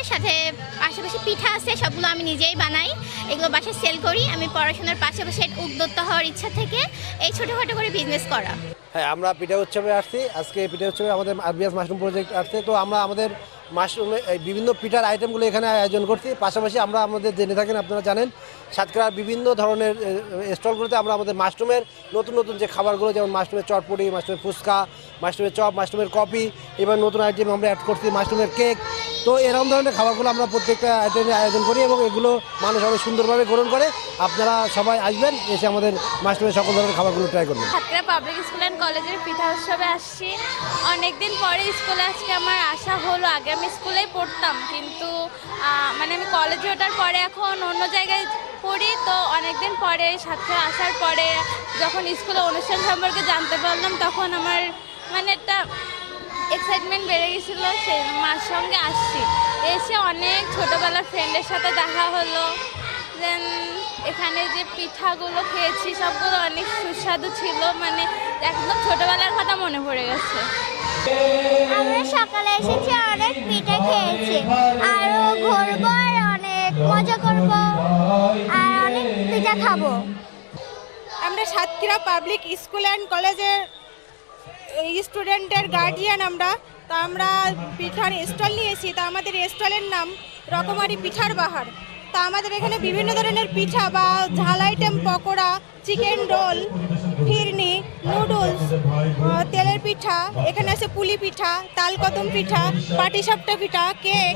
আছে, সাথে আশেপাশে পিঠা আছে, সবগুলো আমি নিজেই বানাই, এগুলো বাসায় সেল করি। আমি পড়াশোনার পাশাপাশি উদ্যোক্তা হওয়ার ইচ্ছা থেকে এই ছোটোখাটো করে বিজনেস করা। হ্যাঁ, আমরা পিঠা উৎসবে আসছি। আজকে পিঠা উৎসবে আমাদের আরবিএস মাশরুম প্রজেক্ট আসছে। তো আমরা আমাদের মাশরুমে বিভিন্ন পিঠার আইটেমগুলো এখানে আয়োজন করছি। পাশাপাশি আমরা আমাদের জেনে থাকেন, আপনারা জানেন, সাতক্ষীরার বিভিন্ন ধরনের স্টলগুলোতে আমরা আমাদের মাশরুমের নতুন নতুন যে খাবারগুলো, যেমন মাশরুমের চটপটি, মাশরুমের ফুচকা, মাশরুমের চপ, মাশরুমের কফি, এবার নতুন আইটেম আমরা অ্যাড করছি মাশরুমের কেক। তো এরকম ধরনের খাবারগুলো আমরা প্রত্যেকটা আইটেমে আয়োজন করি এবং এগুলো মানুষ অনেক সুন্দরভাবে গ্রহণ করে। আপনারা সবাই আসবেন, এসে আমাদের মাশরুমের সকল ধরনের খাবারগুলো ট্রাই করবেন। সাতক্ষীরা পাবলিক স্কুল অ্যান্ড কলেজের পিঠা উৎসবে আসছি। অনেকদিন পরে স্কুলে আজকে আমার আসা হলো। আগে আমি স্কুলেই পড়তাম, কিন্তু মানে আমি কলেজে ওঠার পরে এখন অন্য জায়গায় পড়ি। তো অনেকদিন পরে সাতক্ষীরা আসার পরে যখন স্কুলে অনুষ্ঠান সম্পর্কে জানতে পারলাম, তখন আমার মানে একটা এক্সাইটমেন্ট বেড়ে গেছিলো। সেই মার সঙ্গে আসছি, এসে অনেক ছোটোবেলার ফ্রেন্ডের সাথে দেখা হলো। দেন এখানে যে পিঠাগুলো খেয়েছি সবগুলো অনেক সুস্বাদু ছিল, মানে একদম ছোটোবেলার কথা মনে পড়ে গেছে। আমরা সকালে এসেছি, অনেক পিঠে খেয়েছি, আরো ঘুরবো আর অনেক মজা করবো আর অনেক পিঠা খাবো। আমরা সাতক্ষীরা পাবলিক স্কুল অ্যান্ড কলেজের স্টুডেন্টের গার্জিয়ান আমরা। তো আমরা পিঠার স্টল নিয়েছি। তা আমাদের স্টলের নাম রকমারি পিঠার বাহার। তা আমাদের এখানে বিভিন্ন ধরনের পিঠা বা ঝাল আইটেম, পকোড়া, চিকেন রোল, ফিরনি, নুডলস, তেলের পিঠা, এখানে আছে পুলি পিঠা, তালকদম পিঠা, পাটিসাপটা পিঠা, কেক।